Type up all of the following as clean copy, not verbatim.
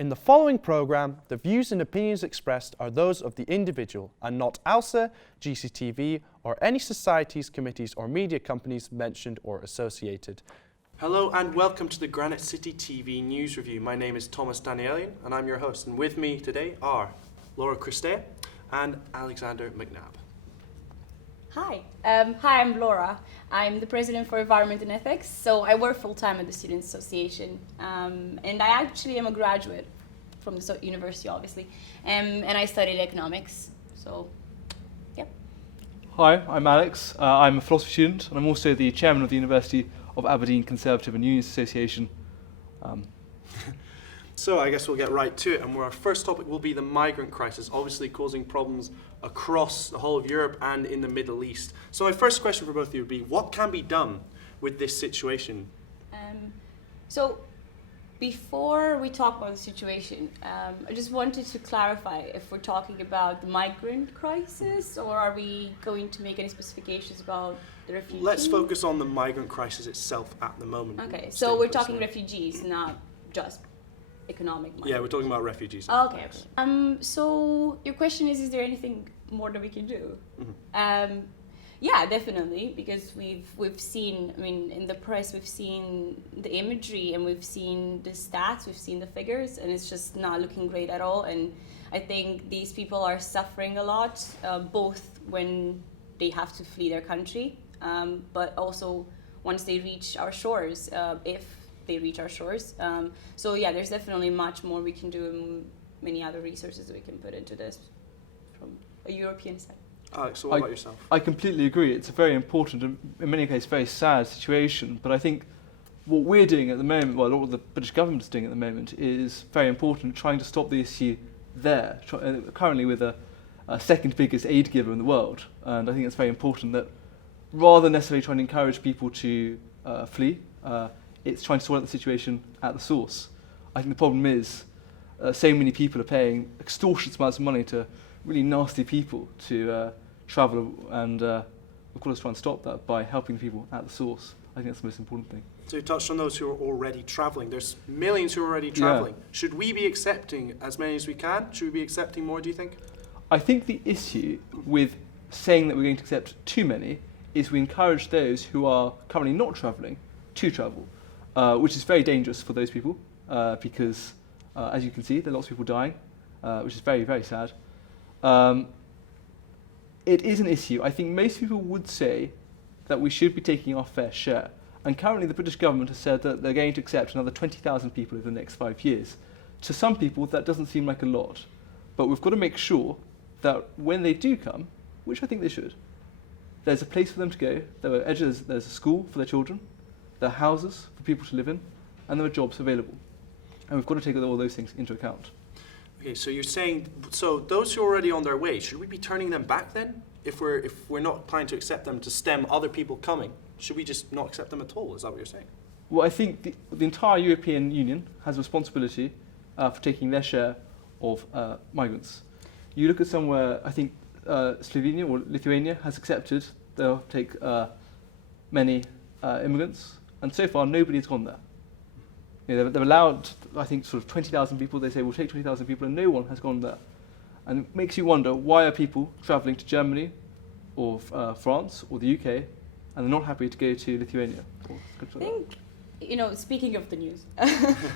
In the following programme, the views and opinions expressed are those of the individual and not ALSA, GCTV or any societies, committees or media companies mentioned or associated. Hello and welcome to the Granite City TV News Review. My name is Thomas Danielian and I'm your host, and with me today are Laura Christea and Alexander McNabb. Hi, I'm Laura. I'm the president for Environment and Ethics, so I work full-time at the Students' Association, and I actually am a graduate from the university, obviously, and I studied economics, so, yeah. Hi, I'm Alex. I'm a philosophy student, and I'm also the chairman of the University of Aberdeen Conservative and Unionist Association. So I guess we'll get right to it, and our first topic will be the migrant crisis, obviously causing problems across the whole of Europe and in the Middle East. So my first question for both of you would be, what can be done with this situation? So before we talk about the situation, I just wanted to clarify if we're talking about the migrant crisis, or are we going to make any specifications about the refugee? Let's focus on the migrant crisis itself at the moment. Okay, so we're talking refugees, not just economic migrants. Yeah, we're talking about refugees. Okay. So your question is there anything more that we can do? Mm-hmm. Yeah, definitely, because we've seen, I mean, in the press, we've seen the imagery and we've seen the stats, we've seen the figures, and it's just not looking great at all. And I think these people are suffering a lot, both when they have to flee their country, but also once they reach our shores, if they reach our shores. So yeah, there's definitely much more we can do and many other resources we can put into this from a European side. Alex, so what about yourself? I completely agree. It's a very important and in many cases very sad situation, but I think what we're doing at the moment, well, what the British government is doing at the moment is very important, trying to stop the issue there, currently with a second biggest aid giver in the world. And I think it's very important that rather than necessarily trying to encourage people to flee, it's trying to sort out the situation at the source. I think the problem is so many people are paying extortionate amounts of money to really nasty people to travel, and of course try and stop that by helping people at the source. I think that's the most important thing. So you touched on those who are already travelling. There's millions who are already travelling. Yeah. Should we be accepting as many as we can? Should we be accepting more, do you think? I think the issue with saying that we're going to accept too many is we encourage those who are currently not travelling to travel. Which is very dangerous for those people because, as you can see, there are lots of people dying, which is very, very sad. It is an issue. I think most people would say that we should be taking our fair share. And currently the British government has said that they're going to accept another 20,000 people over the next 5 years. To some people, that doesn't seem like a lot. But we've got to make sure that when they do come, which I think they should, there's a place for them to go, there's a school for their children, there are houses for people to live in, and there are jobs available. And we've got to take all those things into account. Okay, so you're saying, so those who are already on their way, should we be turning them back then? If we're not planning to accept them to stem other people coming, should we just not accept them at all? Is that what you're saying? Well, I think the entire European Union has a responsibility for taking their share of migrants. You look at somewhere, I think Slovenia or Lithuania has accepted, they'll take many immigrants. And so far, nobody has gone there. You know, they've allowed, I think, sort of 20,000 people. They say, we'll take 20,000 people, and no one has gone there. And it makes you wonder, why are people travelling to Germany or France or the UK, and they're not happy to go to Lithuania? I think, you know, speaking of the news,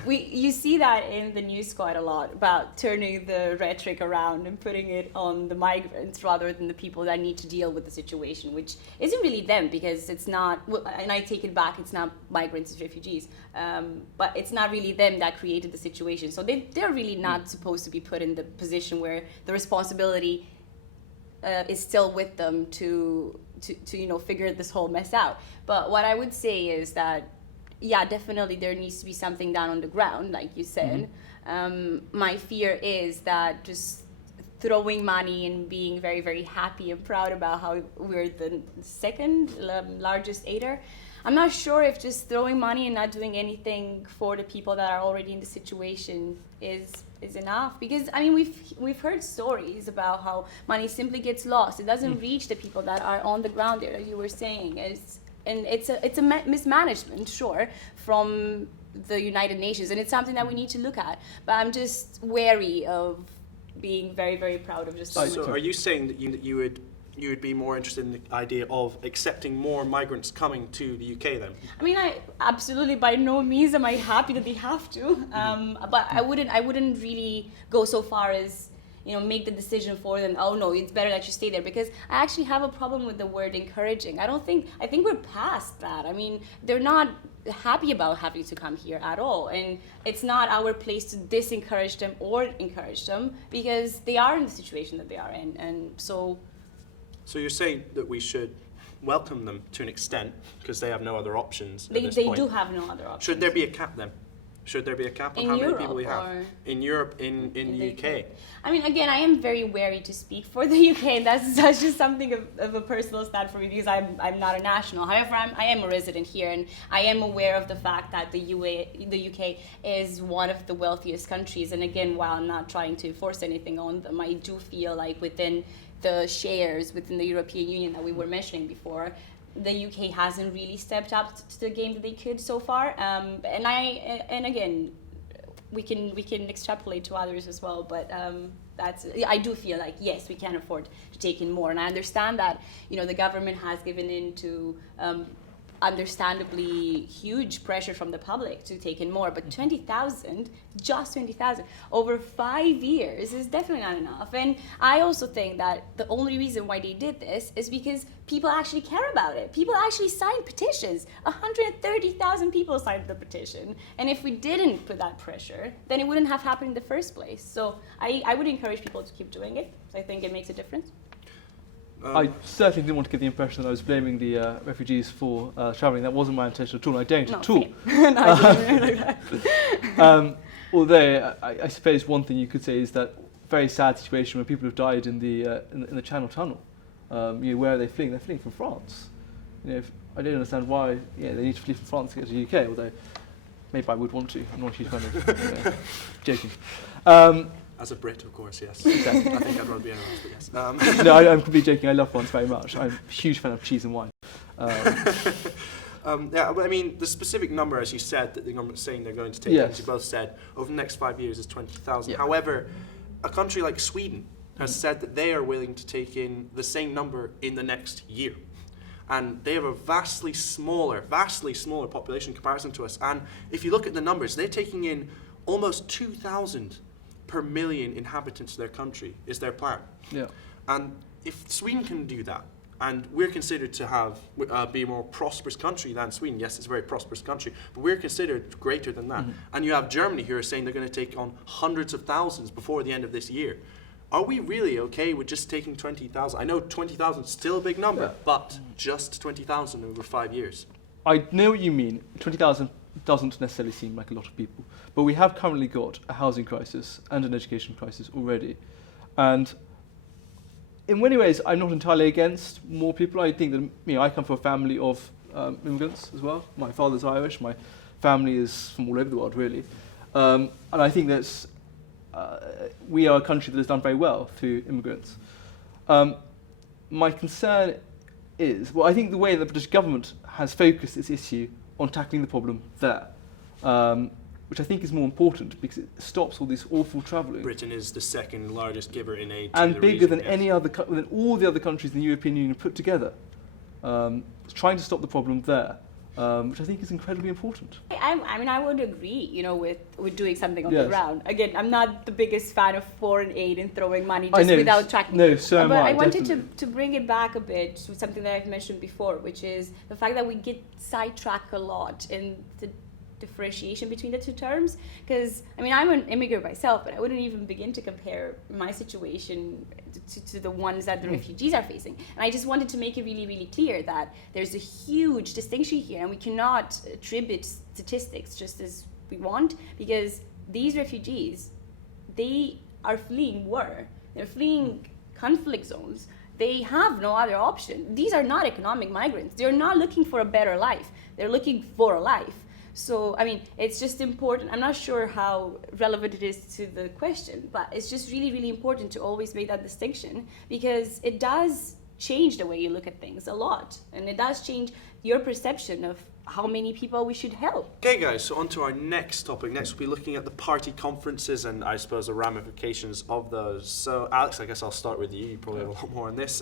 you see that in the news quite a lot, about turning the rhetoric around and putting it on the migrants rather than the people that need to deal with the situation, which isn't really them, because it's not, and I take it back, it's not migrants, it's refugees, but it's not really them that created the situation. So they're really not supposed to be put in the position where the responsibility is still with them to you know, figure this whole mess out. But what I would say is that, yeah, definitely there needs to be something down on the ground, like you said. Mm-hmm. My fear is that just throwing money and being very, very happy and proud about how we're the second largest aider, I'm not sure if just throwing money and not doing anything for the people that are already in the situation is enough. Because, I mean, we've heard stories about how money simply gets lost. It doesn't reach the people that are on the ground there, as you were saying. And it's a mismanagement, sure, from the United Nations, and it's something that we need to look at. But I'm just wary of being very, very proud of just. So are you saying that you would be more interested in the idea of accepting more migrants coming to the UK then? I mean, I absolutely, by no means am I happy that they have to, but I wouldn't really go so far as, you know, make the decision for them. Oh no, it's better that you stay there, because I actually have a problem with the word encouraging. I think we're past that. I mean, they're not happy about having to come here at all, and it's not our place to disencourage them or encourage them, because they are in the situation that they are in, and so. So you're saying that we should welcome them to an extent because they have no other options. They do have no other options. Should there be a cap then? Should there be a cap on how many people we have? In Europe, in the UK? I mean, again, I am very wary to speak for the UK, and that's just something of a personal stand for me, because I'm not a national. However, I am a resident here, and I am aware of the fact that the UK is one of the wealthiest countries. And again, while I'm not trying to force anything on them, I do feel like within the shares within the European Union that we were mentioning before, the UK hasn't really stepped up to the game that they could so far. And again, we can extrapolate to others as well, but I do feel like, yes, we can afford to take in more. And I understand that, you know, the government has given in to understandably huge pressure from the public to take in more, but 20,000, just 20,000 over 5 years is definitely not enough. And I also think that the only reason why they did this is because people actually care about it. People actually signed petitions. 130,000 people signed the petition, and if we didn't put that pressure, then it wouldn't have happened in the first place. So I would encourage people to keep doing it. I think it makes a difference. I certainly didn't want to give the impression that I was blaming the refugees for travelling. That wasn't my intention at all, and I don't at all. No, I didn't mean it like that. Although I suppose one thing you could say is that very sad situation where people have died in the Channel Tunnel. You know, where are they fleeing? They're fleeing from France. You know, I don't understand why they need to flee from France to get to the UK. Although maybe I would want to. I'm not a huge fan of joking. As a Brit, of course, yes. Exactly. I think I'd rather be anywhere else, but yes. No, I'm completely joking. I love France very much. I'm a huge fan of cheese and wine. Yeah, but I mean, the specific number, as you said, that the government's saying they're going to take, Yes. as you both said, over the next 5 years is 20,000. Yeah. However, a country like Sweden has said that they are willing to take in the same number in the next year. And they have a vastly smaller population in comparison to us. And if you look at the numbers, they're taking in almost 2,000 per million inhabitants of their country is their plan. Yeah. And if Sweden can do that, and we're considered to have be a more prosperous country than Sweden. Yes, it's a very prosperous country, but we're considered greater than that. And you have Germany who are saying they're going to take on hundreds of thousands before the end of this year. Are we really okay with just taking 20,000? I know 20,000 is still a big number, but just 20,000 over 5 years. I know what you mean. 20,000 doesn't necessarily seem like a lot of people, but we have currently got a housing crisis and an education crisis already. And in many ways, I'm not entirely against more people. I think that I come from a family of immigrants as well. My father's Irish. My family is from all over the world, really. And I think that we are a country that has done very well through immigrants. My concern is, I think the way the British government has focused its issue on tackling the problem there, which I think is more important because it stops all this awful travelling. Britain is the second largest giver in aid and to the bigger region, than any other, than all the other countries in the European Union put together. Trying to stop the problem there, which I think is incredibly important. I mean, I would agree, with doing something on Yes. the ground. Again, I'm not the biggest fan of foreign aid and throwing money I just know, without tracking. no, so am But I, I wanted definitely. to bring it back a bit to something that I've mentioned before, which is the fact that we get sidetracked a lot in the differentiation between the two terms. Because, I'm an immigrant myself, but I wouldn't even begin to compare my situation to the ones that the refugees are facing. And I just wanted to make it really, really clear that there's a huge distinction here, and we cannot attribute statistics just as we want, because these refugees, they are fleeing war. They're fleeing conflict zones. They have no other option. These are not economic migrants. They're not looking for a better life. They're looking for a life. So, it's just important. I'm not sure how relevant it is to the question, but it's just really, really important to always make that distinction, because it does change the way you look at things a lot. And it does change your perception of how many people we should help. Okay, guys, so on to our next topic. Next, we'll be looking at the party conferences and I suppose the ramifications of those. So, Alex, I guess I'll start with you. You probably have a lot more on this.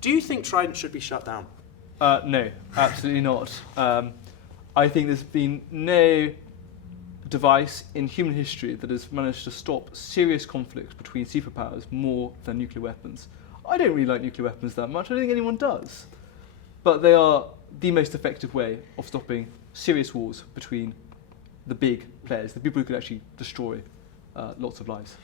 Do you think Trident should be shut down? No, absolutely not. I think there's been no device in human history that has managed to stop serious conflicts between superpowers more than nuclear weapons. I don't really like nuclear weapons that much. I don't think anyone does. But they are the most effective way of stopping serious wars between the big players, the people who could actually destroy lots of lives.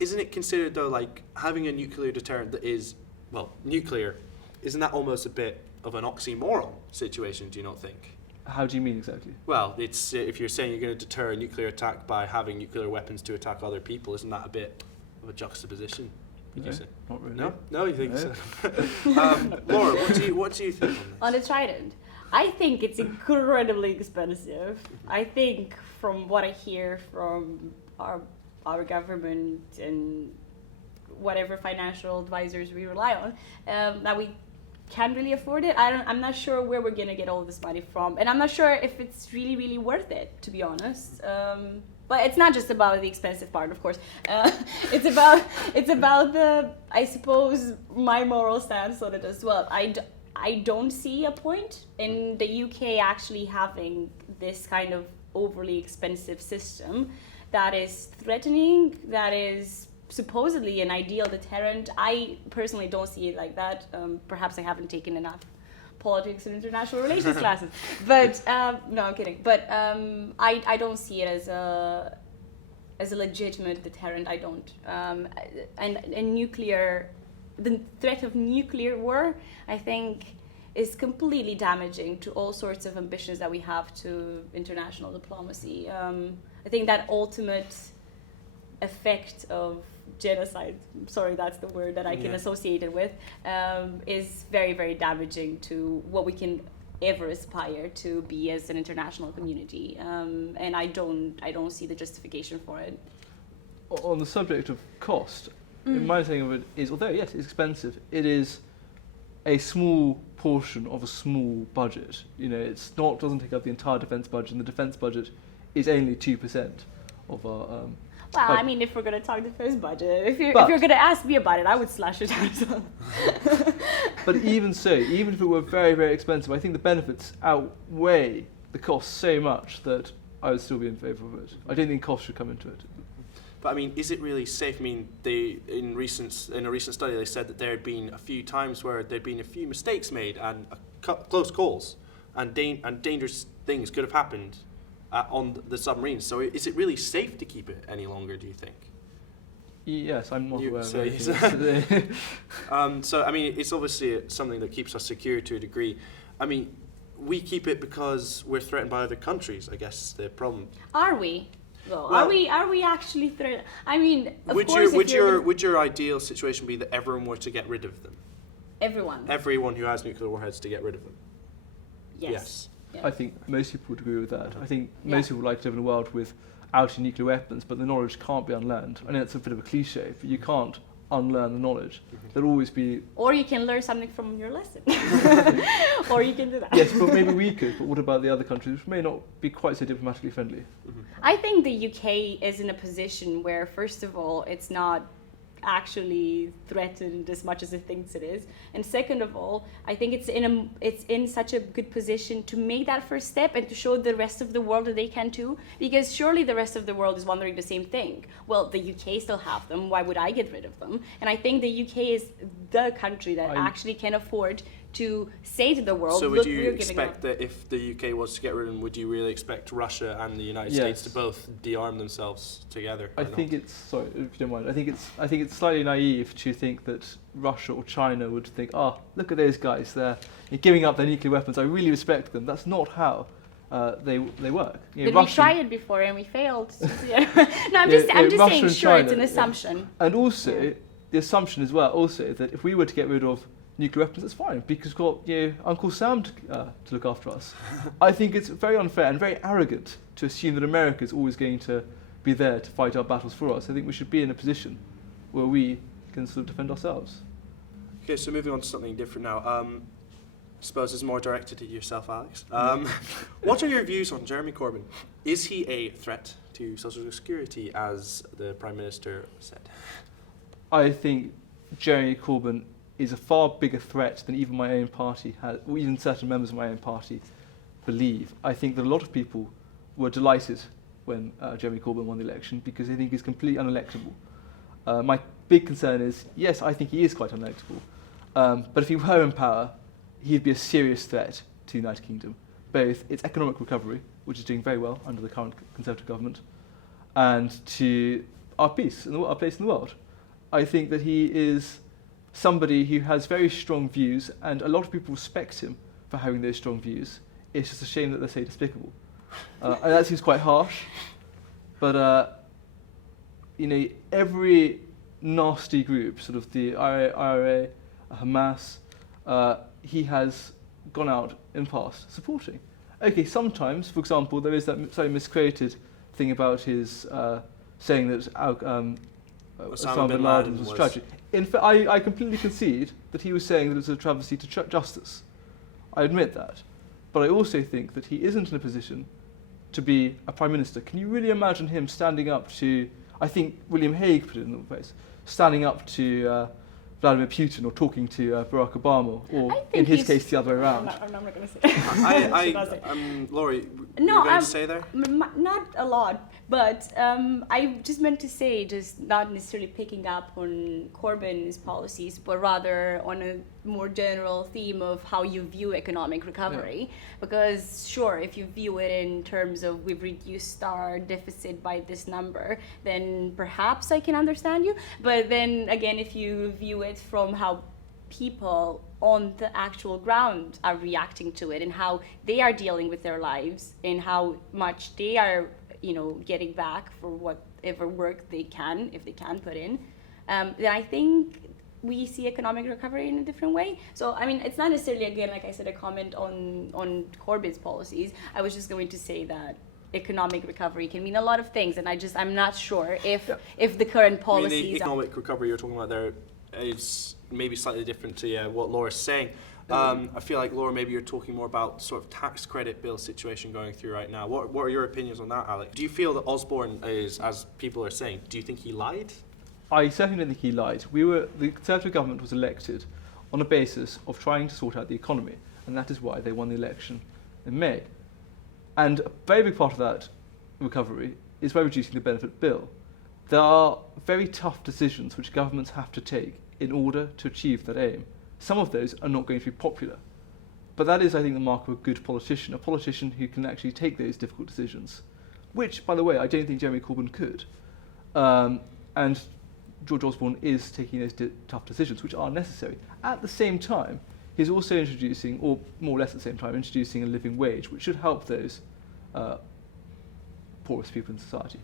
Isn't it considered, though, like having a nuclear deterrent that is, well, nuclear, isn't that almost a bit of an oxymoron situation, do you not think? How do you mean exactly? Well, it's if you're saying you're going to deter a nuclear attack by having nuclear weapons to attack other people, isn't that a bit of a juxtaposition? Would No, you say? not really. No, no, you think No. so? Laura, what do you think on this? On the Trident, I think it's incredibly expensive. I think from what I hear from our government and whatever financial advisors we rely on, that we can't really afford it. I'm not sure where we're gonna get all this money from, and I'm not sure if it's really, really worth it, to be honest. But it's not just about the expensive part, of course. It's about the, I suppose, my moral stance on it as well. I don't see a point in the UK actually having this kind of overly expensive system that is threatening, that is supposedly an ideal deterrent. I personally don't see it like that. Perhaps I haven't taken enough politics and international relations classes. But no, I'm kidding. But I don't see it as a legitimate deterrent. I don't. And nuclear, the threat of nuclear war, I think, is completely damaging to all sorts of ambitions that we have to international diplomacy. I think that ultimate effect of genocide, sorry, that's the word that I can associate it with, is very, very damaging to what we can ever aspire to be as an international community. And I don't see the justification for it. On the subject of cost, my understanding of it is, although yes, it's expensive, it is a small portion of a small budget. You know, it's not, doesn't take up the entire defence budget, and the defence budget is only 2% of our. Well, I mean, if we're going to talk defence budget, if you're going to ask me about it, I would slash it out as well. But even so, even if it were very, very expensive, I think the benefits outweigh the costs so much that I would still be in favour of it. I don't think costs should come into it. But I mean, is it really safe? I mean, in a recent study, they said that there had been a few times where there'd been a few mistakes made and close calls, and dangerous things could have happened on the submarines. So is it really safe to keep it any longer, do you think? Yes, I'm not aware of anything so, else today. So, I mean, it's obviously something that keeps us secure to a degree. I mean, we keep it because we're threatened by other countries, I guess is the problem. Are we? Well, are we actually threatened? I mean, would your ideal situation be that everyone were to get rid of them? Everyone who has nuclear warheads to get rid of them? Yes. I think most people would agree with that. I think most people would like to live in a world without nuclear weapons, but the knowledge can't be unlearned. I know it's a bit of a cliche, but you can't unlearn the knowledge. There'll always be... Or you can learn something from your lesson. Or you can do that. Yes, but maybe we could, but what about the other countries, which may not be quite so diplomatically friendly? I think the UK is in a position where, first of all, it's not actually threatened as much as it thinks it is, and second of all, I think it's in such a good position to make that first step and to show the rest of the world that they can too, because surely the rest of the world is wondering the same thing. Well, the UK still have them, why would I get rid of them? And I think the UK is the country that actually can afford to say to the world, so would you expect that if the UK was to get rid of them, would you really expect Russia and the United States to both de-arm themselves together? I think it's, sorry if you don't mind, I think it's slightly naive to think that Russia or China would think, look at those guys, they're giving up their nuclear weapons, I really respect them. That's not how they work. You know, we tried it before and we failed. No, I'm just saying, sure, China, it's an assumption. And also, the assumption as well, also, that if we were to get rid of nuclear weapons, that's fine, because we've got Uncle Sam to look after us. I think it's very unfair and very arrogant to assume that America is always going to be there to fight our battles for us. I think we should be in a position where we can sort of defend ourselves. Okay, so moving on to something different now. suppose it's more directed at yourself, Alex. What are your views on Jeremy Corbyn? Is he a threat to social security, as the Prime Minister said? I think Jeremy Corbyn is a far bigger threat than even my own party has, or even certain members of my own party believe. I think that a lot of people were delighted when Jeremy Corbyn won the election because they think he's completely unelectable. My big concern is, yes, I think he is quite unelectable, but if he were in power, he'd be a serious threat to the United Kingdom, both its economic recovery, which is doing very well under the current Conservative government, and to our peace and our place in the world. I think that he is somebody who has very strong views, and a lot of people respect him for having those strong views. It's just a shame that they're so despicable. And that seems quite harsh, but every nasty group, sort of the IRA, Hamas, he has gone out in the past supporting. Okay, sometimes, for example, there is that slightly misquoted thing about his saying that Osama bin Laden was a tragedy. In fact, I completely concede that he was saying that it was a travesty to justice. I admit that. But I also think that he isn't in a position to be a Prime Minister. Can you really imagine him standing up to, I think William Hague put it in the place, standing up to Vladimir Putin or talking to Barack Obama, or in his case the other way around? I'm not going to say. Laurie, no, you're going to say there? Not a lot, but I just meant to say, just not necessarily picking up on Corbyn's policies, but rather on a more general theme of how you view economic recovery. Yeah. Because sure, if you view it in terms of we've reduced our deficit by this number, then perhaps I can understand you. But then again, if you view it from how people on the actual ground are reacting to it and how they are dealing with their lives and how much they are, getting back for whatever work they can, if they can put in, then I think we see economic recovery in a different way. So, I mean, it's not necessarily, again, like I said, a comment on Corbyn's policies. I was just going to say that economic recovery can mean a lot of things, and I'm not sure if the current policies... the economic recovery you're talking about there is maybe slightly different to what Laura's saying. I feel like, Laura, maybe you're talking more about sort of tax credit bill situation going through right now. What are your opinions on that, Alex? Do you feel that Osborne is, as people are saying, do you think he lied? I certainly don't think he lied. The Conservative government was elected on a basis of trying to sort out the economy, and that is why they won the election in May. And a very big part of that recovery is by reducing the benefit bill. There are very tough decisions which governments have to take in order to achieve that aim. Some of those are not going to be popular. But that is, I think, the mark of a good politician, a politician who can actually take those difficult decisions, which, by the way, I don't think Jeremy Corbyn could. And George Osborne is taking those tough decisions, which are necessary. At the same time, he's also introducing, or more or less at the same time, introducing a living wage, which should help those poorest people in society.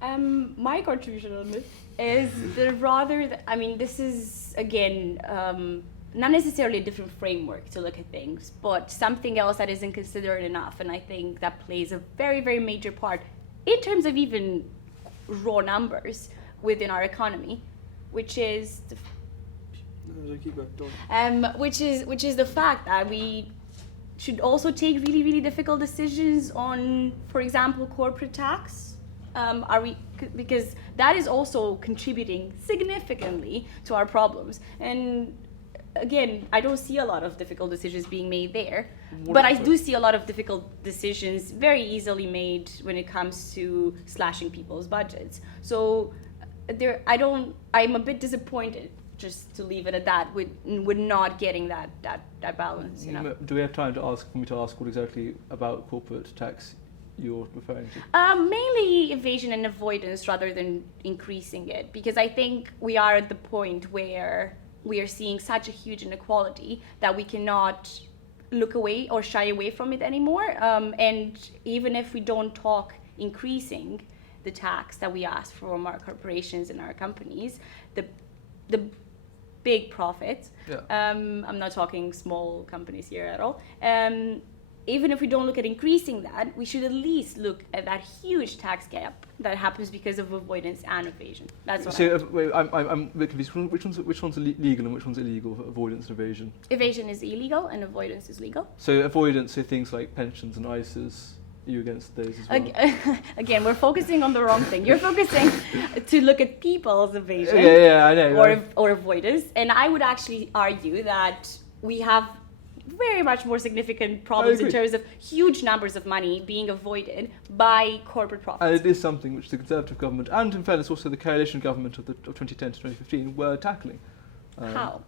My contribution on this is this is, again, not necessarily a different framework to look at things, but something else that isn't considered enough, and I think that plays a very, very major part in terms of even raw numbers within our economy, which is which is the fact that we should also take really, really difficult decisions on, for example, corporate tax. Because that is also contributing significantly to our problems. And again, I don't see a lot of difficult decisions being made there, but I do see a lot of difficult decisions very easily made when it comes to slashing people's budgets. So I'm a bit disappointed, just to leave it at that, with not getting that balance. Do we have time for me to ask what exactly about corporate tax you're referring to? Mainly evasion and avoidance rather than increasing it, because I think we are at the point where we are seeing such a huge inequality that we cannot look away or shy away from it anymore. And even if we don't talk increasing the tax that we ask from our corporations and our companies, the big profits, I'm not talking small companies here at all, even if we don't look at increasing that, we should at least look at that huge tax gap that happens because of avoidance and evasion. That's what wait, I'm a bit confused. Which one's legal and which one's illegal? Avoidance and evasion. Evasion is illegal and avoidance is legal. So avoidance, so things like pensions and ISAs. Are you against those as well? Again, we're focusing on the wrong thing. You're focusing to look at people's evasion I know. or avoidance. And I would actually argue that we have very much more significant problems in terms of huge numbers of money being avoided by corporate profits. And it is something which the Conservative government, and in fairness also the coalition government of 2010 to 2015, were tackling. How?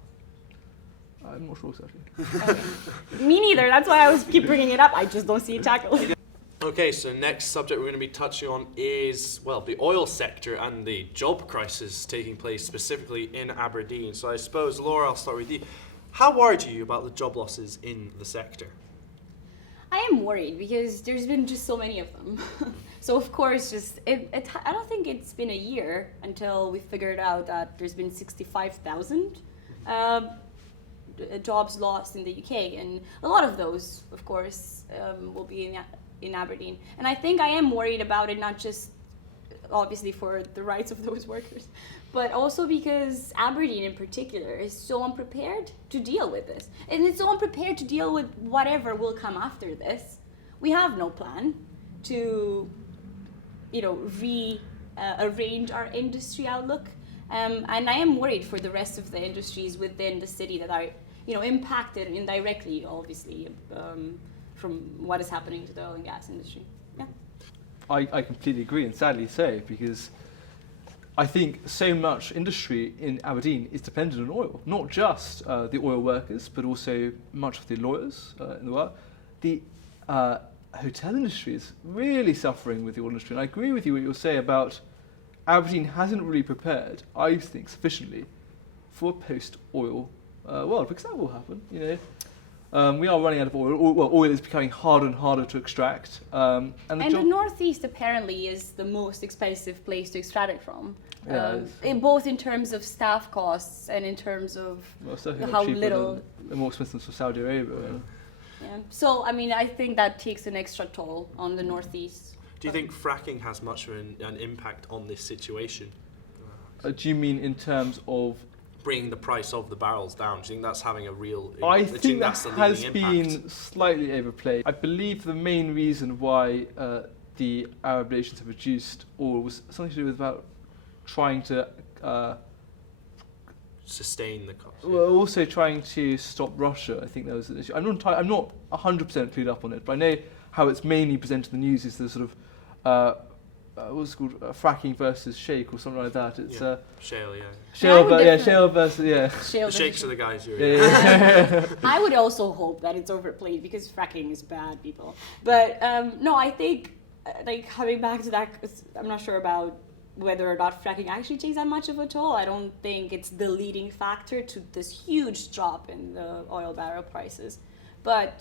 I'm not sure, actually. Okay. Me neither. That's why I keep bringing it up. I just don't see it tackled. Okay, so next subject we're going to be touching on is, well, the oil sector and the job crisis taking place specifically in Aberdeen. So I suppose, Laura, I'll start with you. How worried are you about the job losses in the sector? I am worried because there's been just so many of them. So of course, I don't think it's been a year until we figured out that there's been 65,000 jobs lost in the UK, and a lot of those, of course, will be in Aberdeen. And I think I am worried about it, not just obviously for the rights of those workers, but also because Aberdeen in particular is so unprepared to deal with this. And it's so unprepared to deal with whatever will come after this. We have no plan to, rearrange our industry outlook. And I am worried for the rest of the industries within the city that are, impacted indirectly, obviously, from what is happening to the oil and gas industry. Yeah. I completely agree, and sadly so, because I think so much industry in Aberdeen is dependent on oil, not just the oil workers, but also much of the lawyers in the world. The hotel industry is really suffering with the oil industry, and I agree with you what you'll say about Aberdeen hasn't really prepared, I think, sufficiently for a post-oil world, because that will happen, we are running out of oil. Well, oil is becoming harder and harder to extract. And the Northeast apparently is the most expensive place to extract it from. Both in terms of staff costs and in terms of how little. More expensive for Saudi Arabia. Yeah. So, I think that takes an extra toll on the Northeast. Do you think fracking has much of an impact on this situation? Do you mean in terms of bringing the price of the barrels down? Do you think that's having a real impact? I think that has been slightly overplayed. I believe the main reason why the Arab nations have reduced oil was something to do with about trying to sustain the cost. Well, also trying to stop Russia. I think that was an issue. I'm not 100% clued up on it, but I know how it's mainly presented in the news is the sort of what's it called, fracking versus shake or something like that. It's shale, shale versus Shale the shakes are the guys who I would also hope that it's overplayed because fracking is bad, people. But no, I think coming back to that, I'm not sure about whether or not fracking actually takes that much of a toll. I don't think it's the leading factor to this huge drop in the oil barrel prices. But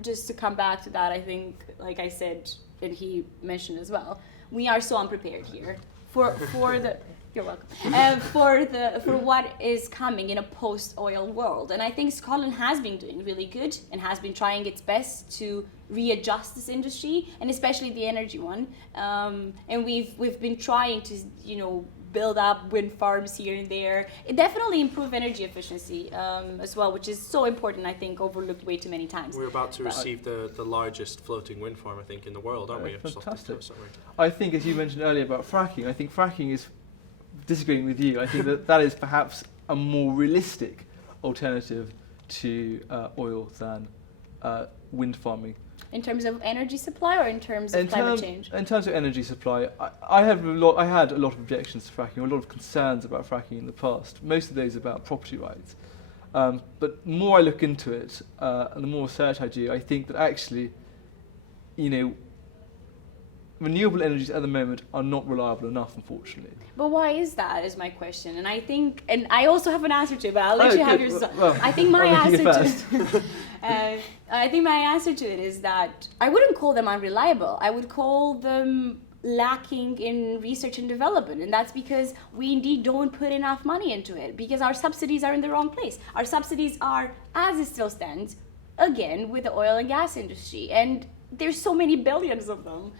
just to come back to that, I think, like I said, and he mentioned as well, we are so unprepared here for the. You're welcome. For what is coming in a post-oil world, and I think Scotland has been doing really good and has been trying its best to readjust this industry, and especially the energy one. And we've been trying to build up wind farms here and there. It definitely improve energy efficiency as well, which is so important, I think, overlooked way too many times. We're about to receive the largest floating wind farm, I think, in the world, aren't we? Fantastic. I think, as you mentioned earlier about fracking, I think fracking is, disagreeing with you, I think that is perhaps a more realistic alternative to oil than wind farming. In terms of energy supply or in terms of climate change? In terms of energy supply, I had a lot of objections to fracking, a lot of concerns about fracking in the past, most of those about property rights. But the more I look into it, and the more research I do, I think that actually, renewable energies at the moment are not reliable enough, unfortunately. But why is that, is my question. And I think, and I also have an answer to it, but I'll let you have yours. Well, I think my answer to it is that I wouldn't call them unreliable. I would call them lacking in research and development. And that's because we indeed don't put enough money into it, because our subsidies are in the wrong place. Our subsidies are, as it still stands, again with the oil and gas industry. And there's so many billions of them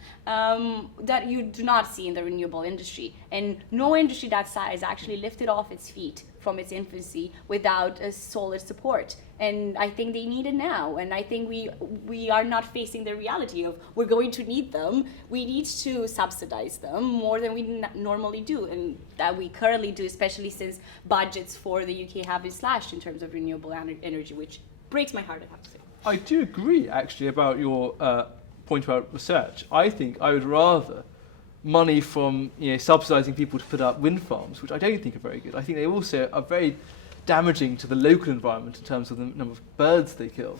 that you do not see in the renewable industry. And no industry that size actually lifted off its feet from its infancy without a solid support. And I think they need it now. And I think we are not facing the reality of we're going to need them. We need to subsidize them more than we normally do, and that we currently do, especially since budgets for the UK have been slashed in terms of renewable energy, which breaks my heart, I have to say. I do agree, actually, about your point about research. I think I would rather money from subsidising people to put up wind farms, which I don't think are very good. I think they also are very damaging to the local environment in terms of the number of birds they kill.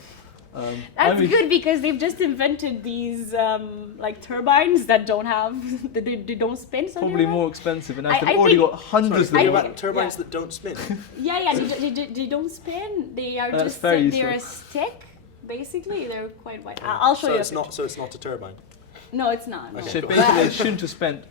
That's good, because they've just invented these like turbines that don't have, they don't spin. Probably more expensive, and as they've already got hundreds of them. Turbines that don't spin. They don't spin. They are just they're a stick. Basically, they're quite white. I'll show you. So it's not a turbine. No, it's not. Okay. So basically, they shouldn't have spent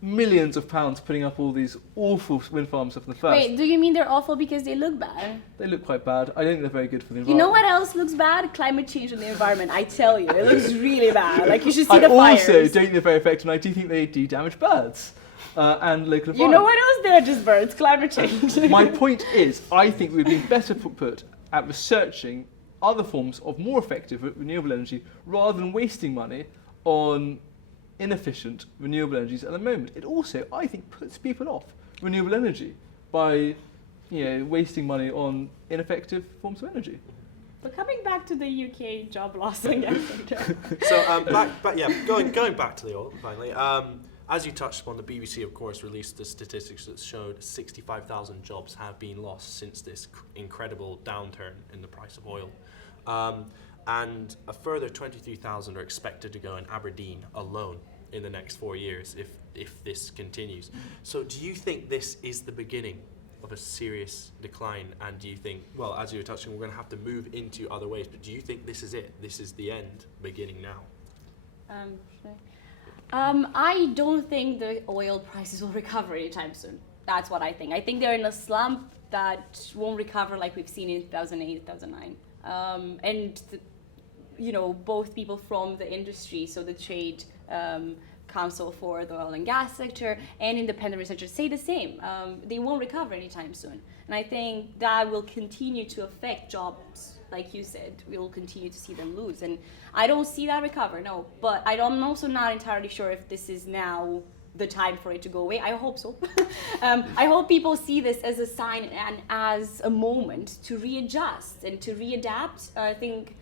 millions of pounds putting up all these awful wind farms up in the first. Wait, do you mean they're awful because they look bad? They look quite bad. I don't think they're very good for the You environment. know what else looks bad? Climate change and the environment. I tell you, it looks really bad. Like, you should see the fires. I also don't think they're very effective, and I do think they do damage birds and local environment. You know what else? They're just birds. Climate change. My point is, I think we'd be better put at researching other forms of more effective renewable energy rather than wasting money on inefficient renewable energies at the moment. It also, I think, puts people off renewable energy by wasting money on ineffective forms of energy. But coming back to the UK job loss again. So going back to the oil finally. As you touched upon, the BBC, of course, released the statistics that showed 65,000 jobs have been lost since this incredible downturn in the price of oil. And a further 23,000 are expected to go in Aberdeen alone in the next 4 years if this continues. So do you think this is the beginning of a serious decline? And do you think, well, as you were touching, we're going to have to move into other ways, but do you think this is it? This is the end beginning now? I don't think the oil prices will recover anytime soon. That's what I think. I think they're in a slump that won't recover like we've seen in 2008, 2009. And both people from the industry, so the trade council for the oil and gas sector and independent researchers say the same. They won't recover anytime soon. And I think that will continue to affect jobs. Like you said, we will continue to see them lose. And I don't see that recover, no. But I'm also not entirely sure if this is now the time for it to go away. I hope so. I hope people see this as a sign and as a moment to readjust and to readapt. I think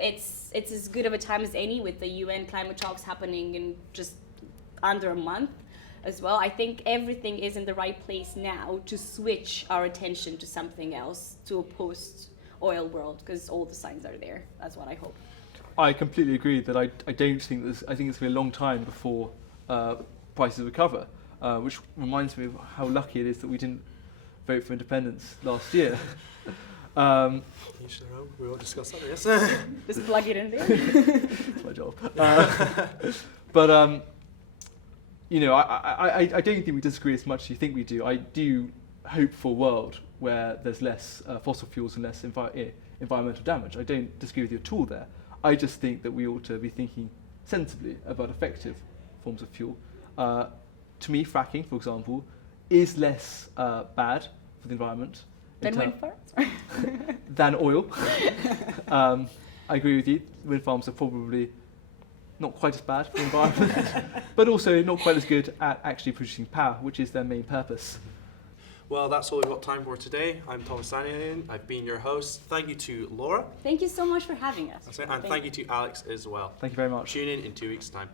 it's as good of a time as any with the UN climate talks happening in just under a month as well. I think everything is in the right place now to switch our attention to something else, to a post-oil world, because all the signs are there. That's what I hope. I completely agree that I don't think I think it's going to be a long time before prices recover, which reminds me of how lucky it is that we didn't vote for independence last year. Each their own. We won't discuss that, yes. Just plug it in there. That's my job. But I don't think we disagree as much as you think we do. I do hope for a world where there's less fossil fuels and less environmental damage. I don't disagree with you at all there. I just think that we ought to be thinking sensibly about effective forms of fuel. To me, fracking, for example, is less bad for the environment Than wind farms? than oil. I agree with you. Wind farms are probably not quite as bad for the environment, but also not quite as good at actually producing power, which is their main purpose. Well, that's all we've got time for today. I'm Thomas Sanian. I've been your host. Thank you to Laura. Thank you so much for having us. That's it. And thank you to Alex as well. Thank you very much. Tune in 2 weeks' time.